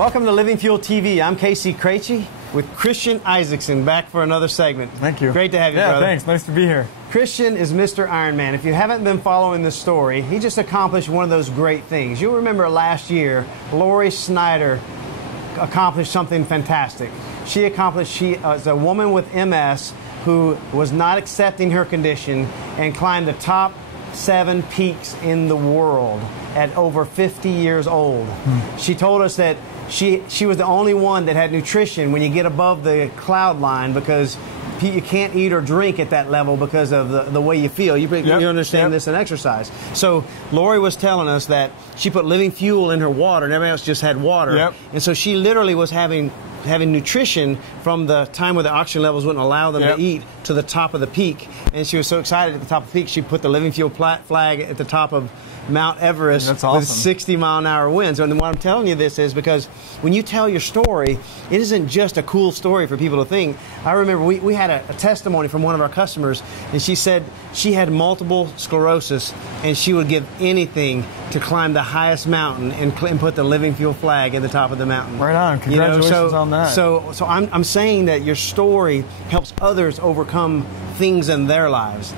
Welcome to Living Fuel TV. I'm KC Craichy with Christian Isakson, back for another segment. Thank you. Great to have you, brother. Yeah, thanks. Nice to be here. Christian is Mr. Ironman. If you haven't been following this story, he just accomplished one of those great things. You'll remember last year, Lori Snyder accomplished something fantastic. She was a woman with MS who was not accepting her condition and climbed the top 7 peaks in the world at over 50 years old. She told us that she was the only one that had nutrition when you get above the cloud line, because you can't eat or drink at that level because of the way you feel. You understand this in exercise. So Lori was telling us that she put Living Fuel in her water and everybody else just had water. And so she literally was having nutrition from the time where the oxygen levels wouldn't allow them to eat to the top of the peak. And she was so excited at the top of the peak, she put the Living Fuel flag at the top of Mount Everest with 60-mile-an-hour winds. And what I'm telling you this is because when you tell your story, it isn't just a cool story for people to think. I remember we had a testimony from one of our customers, and she said she had multiple sclerosis, and she would give anything to climb the highest mountain and put the Living Fuel flag at the top of the mountain. Right on. Congratulations on that. So I'm saying that your story helps others overcome things in their lives.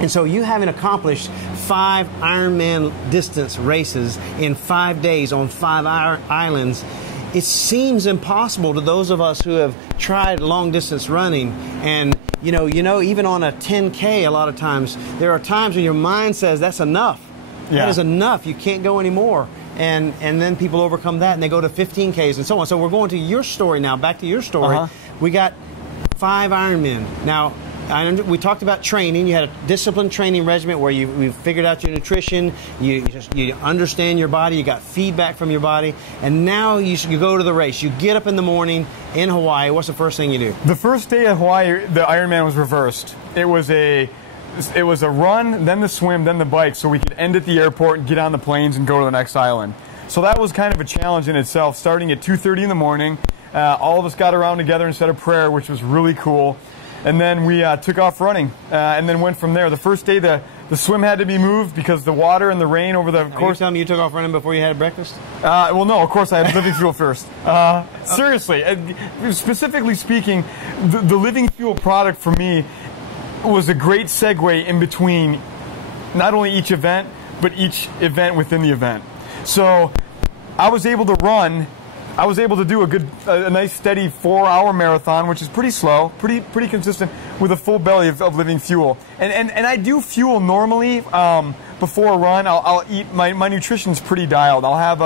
And so you having accomplished 5 Ironman distance races in 5 days on 5 islands, it seems impossible to those of us who have tried long distance running. And you know, even on a 10K, a lot of times there are times when your mind says that's enough. That is enough. You can't go anymore. And then people overcome that and they go to 15Ks and so on. So we're going to your story now. Back to your story. We got 5 Ironmen now. We talked about training. You had a disciplined training regimen where you figured out your nutrition, you understand your body, you got feedback from your body, and now you go to the race. You get up in the morning in Hawaii. What's the first thing you do? The first day of Hawaii, the Ironman was reversed. It was a run, then the swim, then the bike, so we could end at the airport and get on the planes and go to the next island. So that was kind of a challenge in itself, starting at 2:30 in the morning. All of us got around together and said a prayer, which was really cool. And then we took off running and then went from there. The first day, the swim had to be moved because the water and the rain over the course. Are you telling me you took off running before you had breakfast? Well, no, of course I had Living Fuel first. Seriously, specifically speaking, the Living Fuel product for me was a great segue in between not only each event, but each event within the event. So I was able to run. I was able to do a nice steady 4-hour marathon, which is pretty slow, pretty consistent, with a full belly of Living Fuel. And I do fuel normally before a run. I'll eat, my nutrition's pretty dialed. I'll have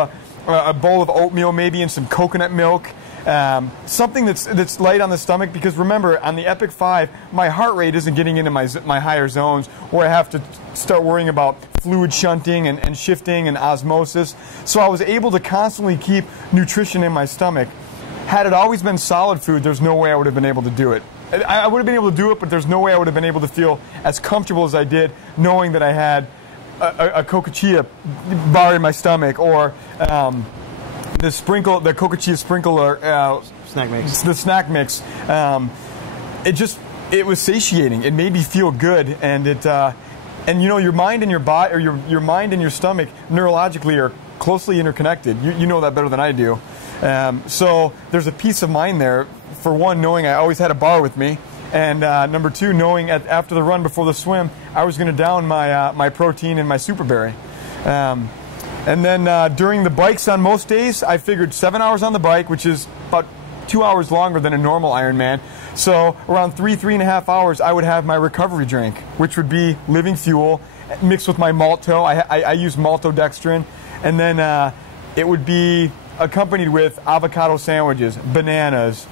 a bowl of oatmeal maybe and some coconut milk, something that's light on the stomach, because remember, on the Epic 5, my heart rate isn't getting into my higher zones where I have to start worrying about fluid shunting and shifting and osmosis. So I was able to constantly keep nutrition in my stomach. Had it always been solid food, there's no way I would have been able to do it. I would have been able to do it, but there's no way I would have been able to feel as comfortable as I did knowing that I had a Coca Chia bar in my stomach, or the Coca Chia sprinkler snack mix. The snack mix. It was satiating. It made me feel good, and you know, your mind and your body, or your mind and your stomach, neurologically are closely interconnected. You know that better than I do. So there's a peace of mind there. For one, knowing I always had a bar with me, and number 2, knowing after the run, before the swim, I was going to down my protein and my superberry. And then during the bikes on most days, I figured 7 hours on the bike, which is about 2 hours longer than a normal Ironman. So around 3.5 hours, I would have my recovery drink, which would be Living Fuel mixed with my malto. I use maltodextrin. And then it would be accompanied with avocado sandwiches, bananas.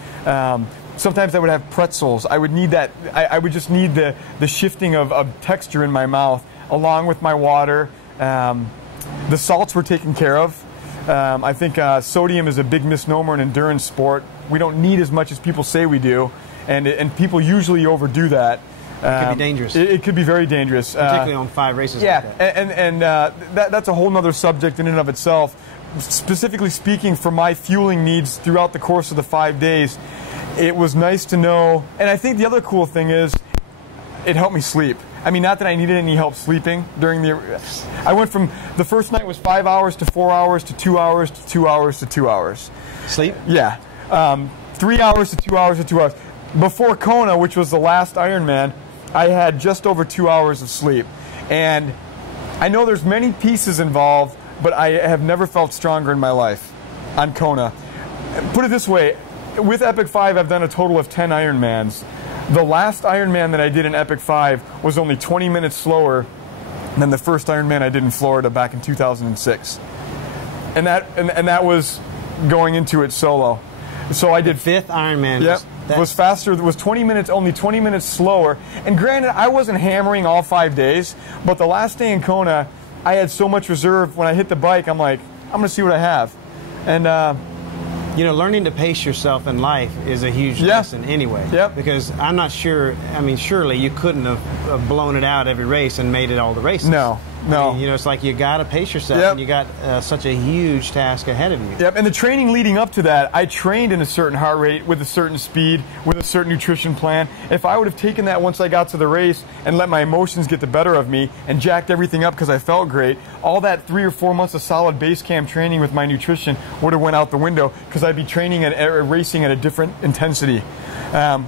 Sometimes I would have pretzels. I would need that. I would just need the shifting of texture in my mouth, along with my water. The salts were taken care of. I think sodium is a big misnomer in endurance sport. We don't need as much as people say we do, and people usually overdo that. It could be dangerous. It could be very dangerous. Particularly on 5 races like that. And that's a whole other subject in and of itself. Specifically speaking, for my fueling needs throughout the course of the 5 days, it was nice to know. And I think the other cool thing is, it helped me sleep. I mean, not that I needed any help sleeping during the. I went from the first night was 5 hours to 4 hours to 2 hours to 2 hours to 2 hours. Sleep? Yeah, 3 hours to 2 hours to 2 hours. Before Kona, which was the last Ironman, I had just over 2 hours of sleep, and I know there's many pieces involved, but I have never felt stronger in my life on Kona. Put it this way, with Epic 5, I've done a total of 10 Ironmans. The last Ironman that I did in Epic 5 was only 20 minutes slower than the first Ironman I did in Florida back in 2006. And that was going into it solo. So I did... The fifth Ironman. Yep. Was faster. It was 20 minutes, only 20 minutes slower. And granted, I wasn't hammering all 5 days, but the last day in Kona, I had so much reserve. When I hit the bike, I'm like, I'm going to see what I have. And... you know, learning to pace yourself in life is a huge lesson anyway. Yep. Because I'm not sure, I mean, surely you couldn't have blown it out every race and made it all the races. No, no. I mean, you know, it's like you got to pace yourself, and you got such a huge task ahead of you. Yep, and the training leading up to that, I trained in a certain heart rate, with a certain speed, with a certain nutrition plan. If I would have taken that once I got to the race and let my emotions get the better of me and jacked everything up because I felt great, all that 3 or 4 months of solid base camp training with my nutrition would have went out the window, because I'd be training at racing at a different intensity,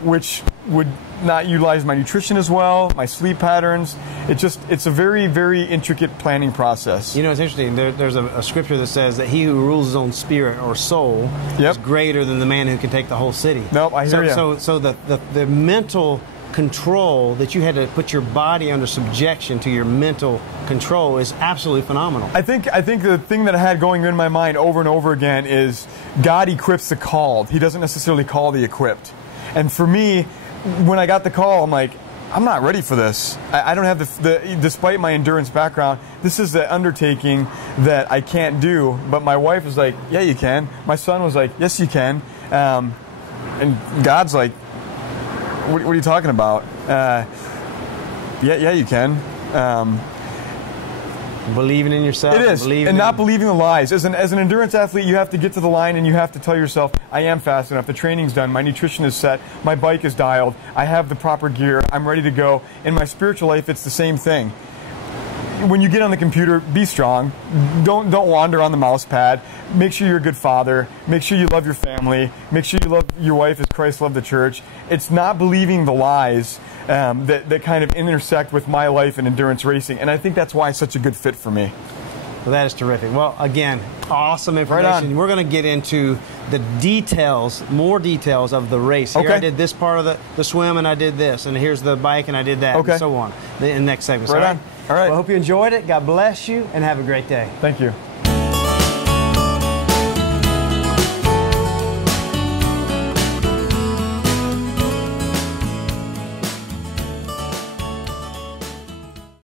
which would not utilize my nutrition as well, my sleep patterns. It's a very, very intricate planning process. You know, it's interesting. There's a scripture that says that he who rules his own spirit or soul is greater than the man who can take the whole city. Nope, I hear you. So the mental control that you had to put your body under subjection to your mental control is absolutely phenomenal. I think the thing that I had going in my mind over and over again is God equips the called. He doesn't necessarily call the equipped. And for me, when I got the call, I'm like, I'm not ready for this. I don't have despite my endurance background, this is the undertaking that I can't do. But my wife was like, yeah, you can. My son was like, yes, you can. And God's like, what are you talking about? Yeah, you can. Believing in yourself. It is, and not believing the lies. As an endurance athlete, you have to get to the line and you have to tell yourself, I am fast enough, the training's done, my nutrition is set, my bike is dialed, I have the proper gear, I'm ready to go. In my spiritual life, it's the same thing. When you get on the computer, be strong. Don't wander on the mouse pad. Make sure you're a good father. Make sure you love your family. Make sure you love your wife as Christ loved the church. It's not believing the lies that kind of intersect with my life in endurance racing, and I think that's why it's such a good fit for me. Well, that is terrific. Well, again, awesome information. Right on. We're going to get into the details, more details of the race. Here I did this part of the swim, and I did this, and here's the bike, and I did that, and so on. In the next segment. Right on. All right. Well, I hope you enjoyed it. God bless you, and have a great day. Thank you.